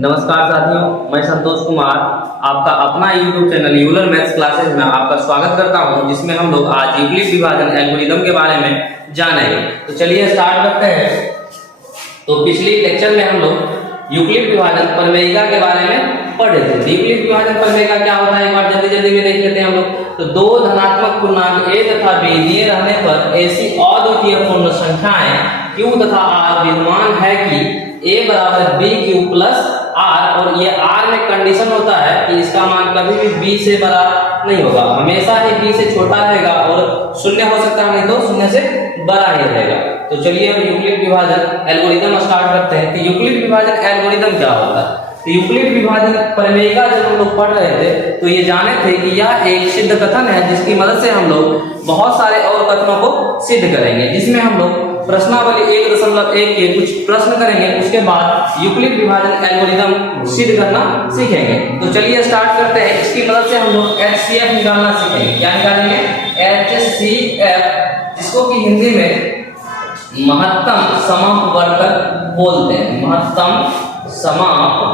नमस्कार साथियों, मैं संतोष कुमार आपका अपना YouTube channel Euler maths classes में आपका स्वागत करता हूं, जिसमें हम लोग आज यूक्लिड विभाजन एल्गोरिदम के बारे में जानेंगे। तो चलिए स्टार्ट करते हैं। तो पिछले लेक्चर में हम लोग यूक्लिड विभाजन प्रमेयिका के बारे में पढ़े थे। यूक्लिड विभाजन प्रमेयिका क्या होता है, एक बार जल्दी में देख लेते हैं हम लोग। तो दो धनात्मक पूर्णांक a तथा b दिए रहने पर ऐसी अद्वितीय पूर्ण संख्याएं q तथा r विद्यमान है कि a बराबर b q प्लस r, और ये r में कंडीशन होता है कि इसका मान कभी भी b से बड़ा नहीं होगा, हमेशा ही b से छोटा रहेगा और शून्य हो सकता है, नहीं तो शून्य से बड़ा ही रहेगा। तो चलिए अब यूक्लिड विभाजन एल्गोरिदम स्टार्ट करते हैं। तो यूक्लिड विभाजन एल्गोरिदम क्या होता है? तो यूक्लिड विभाजन प्रमेयिका जब हम लोग पढ़ रहे थे तो ये जाने थे कि यह एक सिद्ध कथन है, जिसकी मदद से हम लोग बहुत सारे और कथनों को सिद्ध करेंगे, जिसमें हम लोग प्रश्नावली 1.1 के कुछ प्रश्न करेंगे, उसके बाद यूक्लिड विभाजन एल्गोरिदम सिद्ध करना सीखेंगे। तो चलिए स्टार्ट करते हैं। इसकी मदद से हम लोग HCF निकालना सीखेंगे। क्या निकालेंगे? HCF, जिसको कि हिंदी में महत्तम समापवर्तक बोलते हैं। महत्तम समापवर्तक,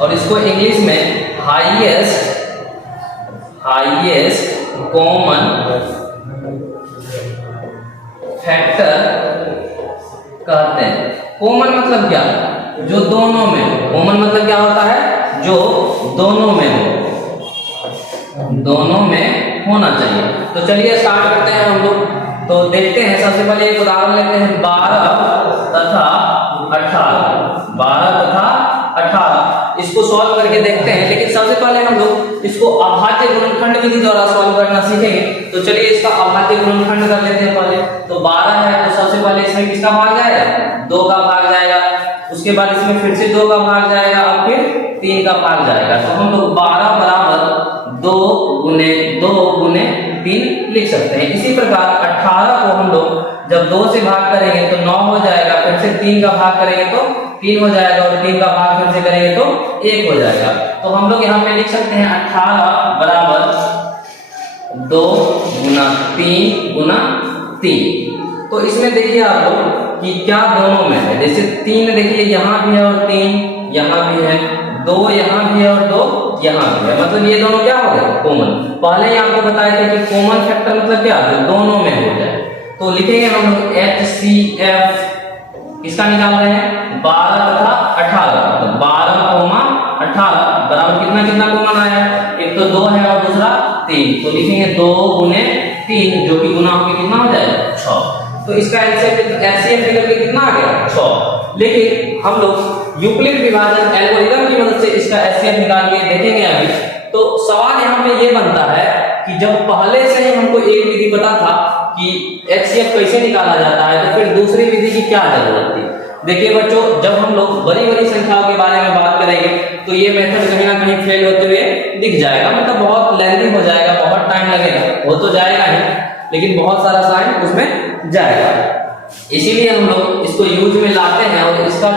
और इसको इंग्लिश में हाईएस्ट कॉमन फैक्टर कहते हैं। कॉमन मतलब क्या? जो दोनों में हो। कॉमन मतलब क्या होता है? जो दोनों में हो, दोनों में होना चाहिए। तो चलिए स्टार्ट करते हैं हम लोग। तो देखते हैं, सबसे पहले एक उदाहरण लेते हैं। 12 तथा 18, 12 तथा 18 इसको सॉल्व करके देखते हैं। लेकिन सबसे पहले हम लोग इसको अभाज्य गुणनखंड विधि द्वारा सॉल्व करना सीखेंगे। तो चलिए इसका अभाज्य गुणनखंड कर लेते हैं पहले। तो 12 है तो सबसे पहले इसमें किसका भाग जाएगा? 2 का भाग जाएगा। उसके बाद इसमें फिर से 2 का भाग जाएगा और फिर 3 का भाग जाएगा। तो हम लोग 12 बराबर 2 गुने 3 लिख सकते हैं। इसी प्रकार 18 को हम लोग जब 2 से भाग करेंगे तो 9 हो जाएगा, फिर से 3 का भाग करेंगे तो 3 हो जाएगा, और 3 का भाग फिर से करेंगे तो 1 हो जाएगा। तो हम लोग यहाँ पे लिख सकते हैं 18 बराबर 2 गुना 3। तो इसमें देखिए आप लोग कि क्या दोनों में है। जैसे 3 देखिए यहाँ भी है और 3 यहाँ भी है, 2 यहाँ भी है और 2 यहाँ भी है, मतलब ये दोनों क्या हो गए? कॉमन। पहले ही आपको बताया था कि कॉमन फैक्टर मतलब क्या? जो दोनों में हो जाए। तो लिखेंगे हम लोग HCF किसका निकाल रहे हैं? 12 तथा 18। तो 12, 18 बराबर कितना कॉमन आया? एक तो 2 है और दूसरा 3। तो लिखेंगे 2 गुने 3, जो कि गुना होकर कितना हो जाएगा? 6। तो इसका HCF निकल के कितना आ गया? 6। लेकिन हम लोग यूक्लिड विभाजन एल्गोरिदम की मदद से इसका HCF निकाल के देखेंगे अभी। तो सवाल यहाँ पे ये बनता है कि जब पहले से ही हमको एक विधि पता था कि HCF कैसे निकाला जाता है, तो फिर दूसरी विधि की क्या जरूरत थी? देखिए बच्चों, जब हम लोग बड़ी संख्याओं के बारे में बात करेंगे तो ये मेथड कहीं ना कहीं फेल होते हुए दिख जाएगा, मतलब बहुत लेंथी हो जाएगा, बहुत टाइम लगेगा। हो तो जाएगा ही, लेकिन बहुत सारा टाइम उसमें जाएगा। इसीलिए हम लोग इसको यूज में लाते हैं। और इसका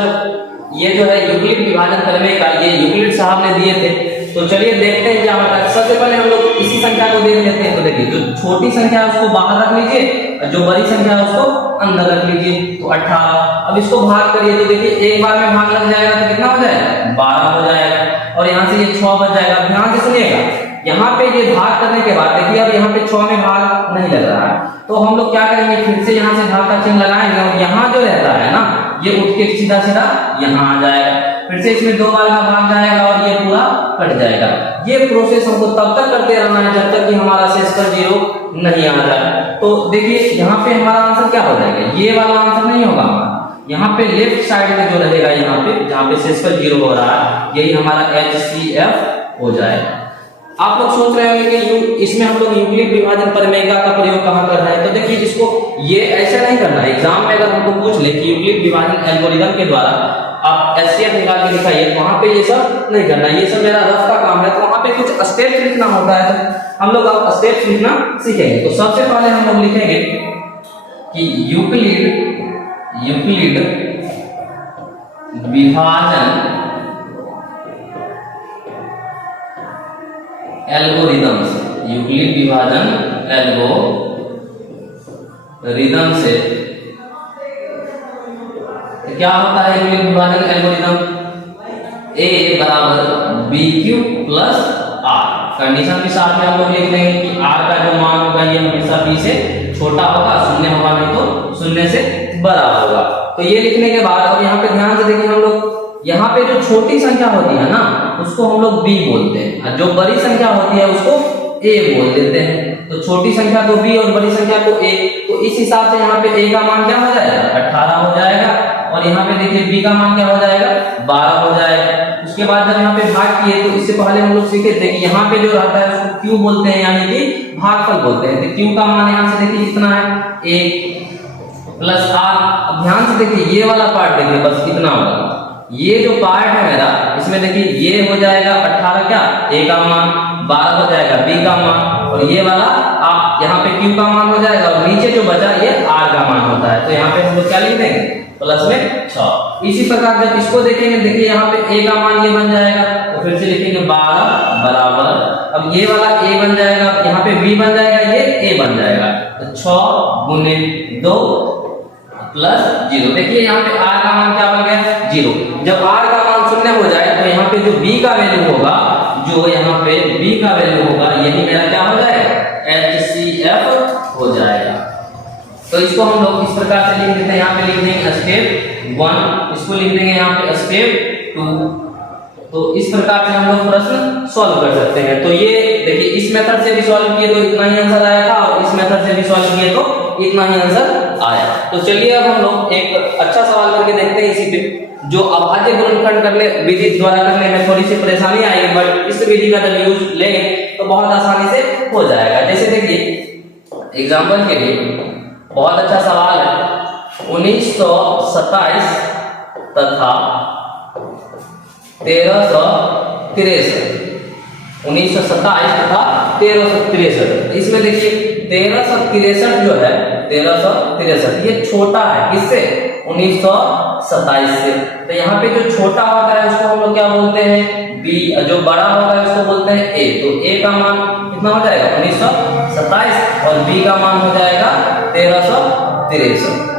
ये जो है यूक्लिड विभाजन प्रमेय का, ये यूक्लिड साहब ने दिए थे। तो चलिए देखते हैं क्या होता है। सबसे पहले हम लोग इसी संख्या को देख लेते हैं। तो देखिए, जो छोटी संख्या है उसको बाहर रख लीजिए और जो बड़ी संख्या है उसको अंदर रख लीजिए। तो 18। अब इसको भाग करिए तो देखिए एक बार में भाग लग जाएगा तो कितना हो जाएगा? 12 हो जाएगा, और यहाँ से ये 6 बच जाएगा। ध्यान से सुनिएगा, यहाँ पे ये भाग करने के बाद देखिए अब यहाँ पे 6 में भाग नहीं लग रहा है, तो हम लोग क्या करेंगे? फिर से यहाँ से भाग का चिन्ह लगाएंगे, और यहाँ जो रहता है ना, ये उठ के सीधा यहाँ आ जाएगा। फिर से इसमें 2 बार का भाग जाएगा और ये पूरा कट जाएगा। ये प्रोसेस हमको तब तक करते रहना है जब तक कि हमारा शेषफल 0 नहीं आ जाए। तो देखिए यहाँ पे हमारा आंसर क्या हो जाएगा? ये वाला आंसर नहीं होगा हमारा। यहाँ पे लेफ्ट साइड में जो रहेगा, यहाँ पे जहाँ पे शेषफल 0 हो रहा है, यही हमारा HCF हो जाएगा। आप लोग सोच रहे होंगे कि इसमें हम लोग यूक्लिड विभाजन प्रमेयिका का प्रयोग कहाँ कर रहे हैं। तो देखिए, इसको ये ऐसा नहीं करना है। एग्जाम में अगर हमको पूछ ले कि यूक्लिड विभाजन एल्गोरिदम के द्वारा आप HCF निकाल के दिखाइए, तो वहां पे ये सब नहीं करना। ये सब मेरा रफ का काम है, तो वहां पे कुछ स्टेप्स लिखना होता है। तो हम लोग अब स्टेप्स लिखना सीखेंगे। तो सबसे पहले हम लोग लिखेंगे कि यूक्लिड विभाजन एल्गोरिदम से, यूक्लिड विभाजन एल्गोरिदम से तो क्या होता है यूनिट विभाजन एल्गोरिथम, a बराबर B cube plus R. Condition के साथ में हम लोग लिख देंगे कि r का जो मान होगा ये हमेशा b से छोटा होगा, शून्य होगा नहीं तो शून्य से बड़ा होगा। तो ये लिखने के बाद अब यहाँ पे ध्यान से देखिए, हम लोग यहाँ पे जो छोटी संख्या होती है ना उसको हम लोग b बोलते हैं, और जो बड़ी संख्या होती है उसको a बोल देते हैं। तो छोटी संख्या को b और बड़ी संख्या को a, तो इस हिसाब से यहाँ पे a का मान क्या हो जाएगा 18 हो जाएगा, और यहाँ पे देखिए b का मान क्या हो जाएगा 12 हो जाएगा। उसके बाद जब यहाँ पे भाग किए तो इससे पहले हम लोग सीखे थे कि यहाँ पे जो रहता है उसको q बोलते हैं, यानी कि भागफल बोलते हैं। तो q का मान यहाँ से देखिए कितना है 1 प्लस r। अब ध्यान से देखिए ये वाला पार्ट देखिए, बस इतना वाला, ये जो पार्ट है मेरा इसमें देखिए ये हो जाएगा 18 क्या a का मान, 12 हो जाएगा b का मान, और ये वाला आप यहाँ पे q का मान हो जाएगा, और नीचे जो बचा ये r का मान होता है। तो यहाँ पे हम लोग क्या लिख देंगे प्लस में 6। इसी प्रकार जब इसको देखेंगे देखिए यहाँ पे a का मान ये बन जाएगा, तो फिर से लिखेंगे 12 बराबर, अब ये वाला a बन जाएगा, यहाँ पे b बन जाएगा, ये a बन जाएगा, तो 6 गुने 2 प्लस 0। देखिए यहाँ पे r का मान क्या बन गया 0। जब r का मान शून्य हो जाए तो यहाँ पे जो b का वैल्यू होगा, जो यहाँ पे b का वैल्यू होगा, यही मेरा क्या हो जाएगा HCF हो जाएगा। तो इसको हम लोग इस प्रकार से लिख देते हैं, यहाँ पे लिख देंगे स्टेप 1, इसको लिख देंगे यहाँ पे स्टेप 2। तो इस प्रकार से हम लोग प्रश्न सॉल्व कर सकते हैं। तो ये देखिए इस मेथड से भी सॉल्व किए तो इतना ही आंसर आया था, और इस मेथड से भी सॉल्व किए तो इतना ही आंसर आया। तो चलिए अब हम लोग एक अच्छा सवाल करके देखते हैं इसी पे, जो अभाज्य गुणनखंड करने विधि द्वारा करने में थोड़ी सी परेशानी आएगी, बट इस विधि का जब यूज लेंगे तो बहुत आसानी से हो जाएगा। जैसे देखिए एग्जाम्पल के लिए बहुत अच्छा सवाल है, 1927 तथा 1363, 1927 तथा 1363। इसमें देखिए 1363 जो है 1363 ये छोटा है किससे 1927 से। तो यहाँ पे जो छोटा होता है उसको हम लोग क्या बोलते हैं b, जो बड़ा होता है उसको बोलते हैं a। तो a का मान कितना हो जाएगा 1927, और b का मान हो जाएगा 1363।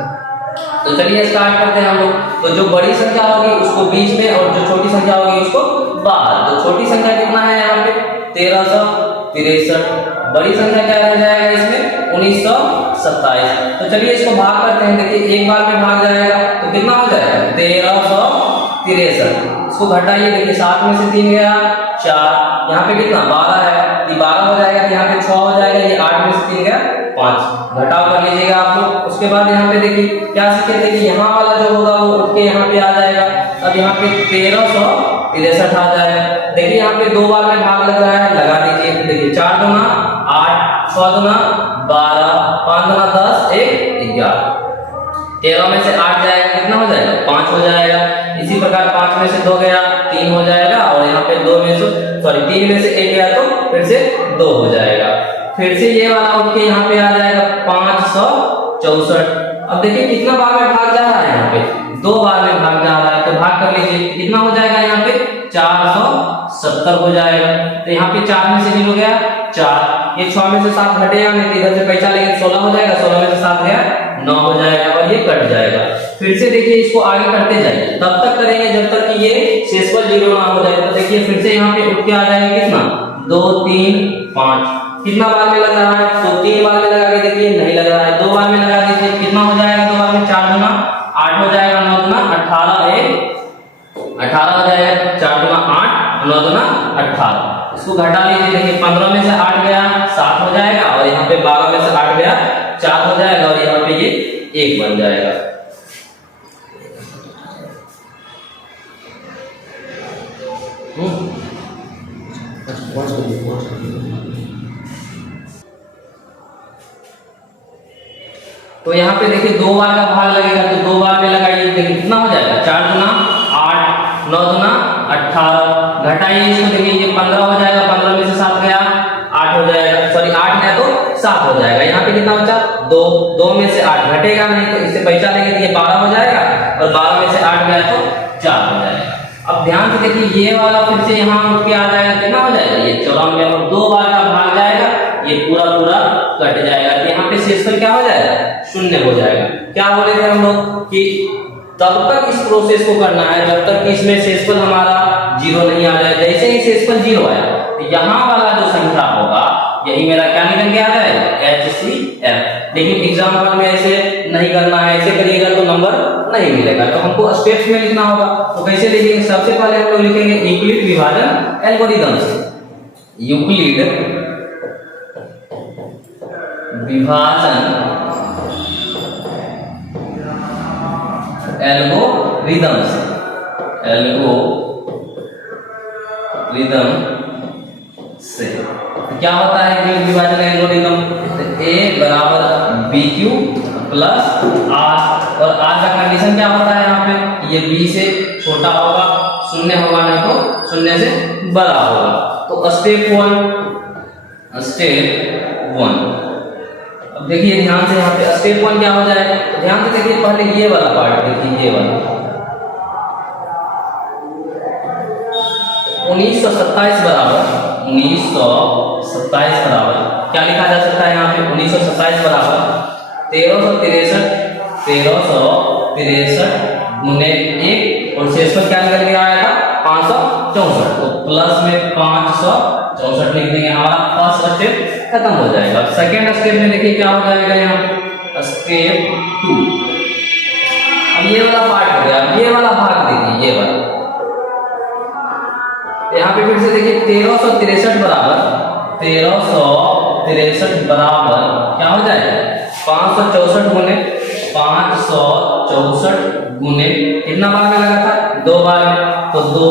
तो चलिए स्टार्ट करते हैं हम लोग। तो जो बड़ी संख्या होगी उसको बीच में, और जो छोटी संख्या होगी उसको बाहर। तो छोटी संख्या कितना है यहाँ पे 1363, बड़ी संख्या क्या रह जाएगा इसमें 1927। तो चलिए इसको भाग करते हैं। देखिए एक बार में भाग जाएगा तो कितना हो जाएगा 1363। इसको घटाइए, देखिए 7 में से 3 गया 4, यहाँ पे कितना 12 है, ये 12 हो जाएगा, यहाँ पे 6 हो जाएगा, ये 8 में से 3 गया 5, घटाव कर लीजिएगा आप लोग। उसके बाद यहाँ पे देखिए क्या सीखे थे कि यहाँ वाला जो होगा वो उठ के यहाँ पे आ जाएगा। अब यहाँ पे 1363 आ जाएगा। देखिए यहाँ पे 2 बार में भाग लग रहा है, लगा दीजिए। देखिए 4 दूना 8, 6 दूना 12, 5 दूना 10, 1 11, 13 में से 8 जाएगा, कितना हो जाएगा 5 हो जाएगा। इसी प्रकार 5 में से 2 गया 3 हो जाएगा, और यहाँ पे 3 में से 1 गया तो फिर से 2 हो जाएगा। फिर से ये वाला उठ के यहाँ पे आ जाएगा 564। अब देखिए कितना बार में भाग जा रहा है, यहाँ पे 2 बार में भाग जा रहा है, तो भाग कर लीजिए कितना हो जाएगा यहाँ पे 470 हो जाएगा। तो यहाँ पे 4 में से 0 हो गया 4, ये 6 में से 7 घटेगा नहीं, इधर से पैसा लेंगे 16 हो जाएगा, 16 में से 7 गया 9 हो जाएगा, और ये कट जाएगा। फिर से देखिए इसको आगे करते जाइए, तब तक करेंगे जब तक कि ये शेषफल 0 ना हो जाए। तो देखिए फिर से यहाँ पे उठ के आ जाएगा कितना 2 3 5, कितना बार में लग रहा है तो 3 बार में लगा के देखिए नहीं लग रहा है, 2 बार में लगा दीजिए, कितना हो जाएगा 2 बार में 4 गुना 8 हो जाएगा, 9 गुना 18, 18 हो जाएगा, 4 गुना 8, 9 गुना 18। इसको घटा लीजिए, देखिए 15 में से 8 गया 7 हो जाएगा, और यहाँ पे 12 में से 8 गया 4 हो जाएगा, और यहाँ पे ये 1 बन जाएगा। तो यहाँ पे देखिए 2 बार का भाग लगेगा, तो 2 बार में लगाइए, देखिए कितना हो जाएगा 4 गुना 8, 9 गुना 18, घटाइए इसको, देखिए ये 15 हो जाएगा, 15 में से 7 गया 8 हो जाएगा, सॉरी 8 गया तो 7 हो जाएगा। यहाँ पे कितना बचा 2, 2 में से 8 घटेगा नहीं, तो इससे पैसा लेंगे तो ये 12 हो जाएगा, और 12 में से 8 गया तो 4 हो जाएगा। अब ध्यान से देखिए ये वाला फिर से यहाँ उठ के आ जाएगा, कितना हो जाएगा ये 94, और 2 बार का भाग जाएगा, ये पूरा पूरा कट जाएगा। यहाँ पे शेषफल क्या हो जाएगा 0 हो जाएगा। क्या बोले थे हम लोग कि तब तक इस प्रोसेस को करना है जब तक कि इसमें शेषफल हमारा जीरो नहीं आ जाए। जैसे ही शेषफल जीरो आया तो यहाँ वाला जो संख्या होगा यही मेरा क्या निकल के आ जाएगा, HCF। लेकिन एग्जाम्पल में ऐसे नहीं करना है, ऐसे करिएगा तो नंबर नहीं मिलेगा, तो हमको स्टेप्स में लिखना होगा। तो कैसे लिखेंगे, सबसे पहले हम लोग लिखेंगे यूक्लिड विभाजन एल्गोरिदम से। यूक्लिड विभाजन एल्गोरिदम से, एल्गोरिदम से क्या होता है यूक्लिड विभाजन एल्गोरिदम, A बराबर BQ प्लस R, और R का कंडीशन क्या होता है यहाँ पे, ये B से छोटा होगा, शून्य होगा, नहीं तो शून्य से बड़ा होगा। तो स्टेप वन, अब देखिए ध्यान से यहाँ पे स्टेप वन क्या हो जाए, तो ध्यान से देखिए पहले ये वाला पार्ट देखिए, ये वाला 1927 बराबर 1927 बराबर क्या लिखा जा सकता है यहाँ पे, 1927 बराबर 1363 गुने 1 और शेषफल क्या निकल के आया था 564, तो प्लस में 564 लिख देंगे, हमारा फर्स्ट स्टेप खत्म हो जाएगा। सेकेंड स्टेप में देखिए क्या हो जाएगा, यहाँ स्टेप 2। अब ये वाला पार्ट हो गया, अब ये वाला भाग देखिए, ये वाला यहाँ पे फिर से देखिए 1363 बराबर क्या हो जाएगा, 564 गुने कितना बार में लगा था, 2 बार में, तो 2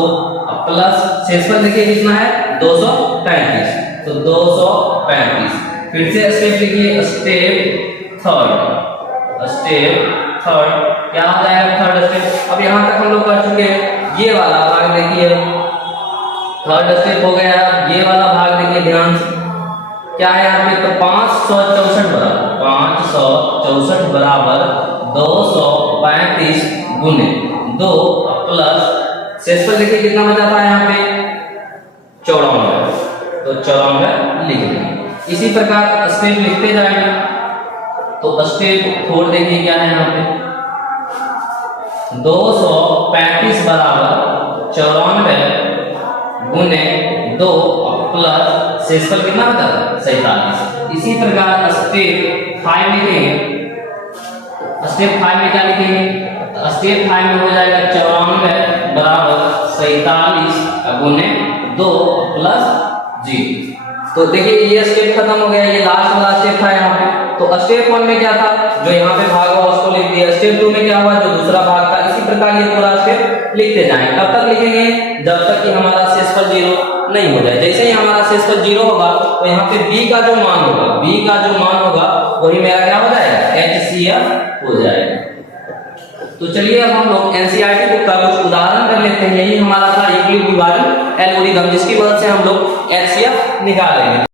प्लस शेषफल देखिए कितना है 235, तो 235। फिर से स्टेप लिखिए, स्टेप थर्ड क्या हो जाएगा, थर्ड स्टेप। अब यहाँ तक हम लोग कर चुके हैं, ये वाला भाग देखिए थर्ड स्टेप हो गया। ये वाला भाग देखिए ध्यान से क्या है यहाँ पे, तो 564 बराबर 235 गुने 2 प्लस शेषफल देखिए कितना बचा था यहाँ पे 94, तो 94 लिख देंगे। इसी प्रकार स्टेप लिखते जाएंगे। तो स्टेप 4 देखिए क्या है यहाँ पे, 235 बराबर 94 गुने 2 प्लस शेषफल कितना बचा था 47। इसी प्रकार स्टेप 5 लिखेंगे, स्टेप 5 में क्या लिखेंगे, स्टेप 5 में हो जाएगा 94 बराबर 47 गुने 2 प्लस 0। तो देखिए ये स्टेप खत्म हो गया, ये लास्ट वाला स्टेप था यहाँ पे। तो स्टेप 1 में क्या था, जो यहाँ पे भाग हुआ उसको लिख दिया। स्टेप 2 में क्या हुआ, जो दूसरा भाग था। इसी प्रकार ये पूरा स्टेप लिखते जाएंगे। कब तक लिखेंगे, जब तक कि हमारा शेषफल 0 नहीं हो जाए। जैसे ही हमारा शेषफल 0 होगा तो यहाँ पे B का जो मान होगा वही मेरा क्या हो जाएगा, HCF हो जाएगा। तो चलिए अब हम लोग NCERT बुक का कुछ उदाहरण कर लेते हैं। यही हमारा था यूक्लिड विभाजन एल्गोरिदम, जिसकी मदद से हम लोग HCF निकालेंगे।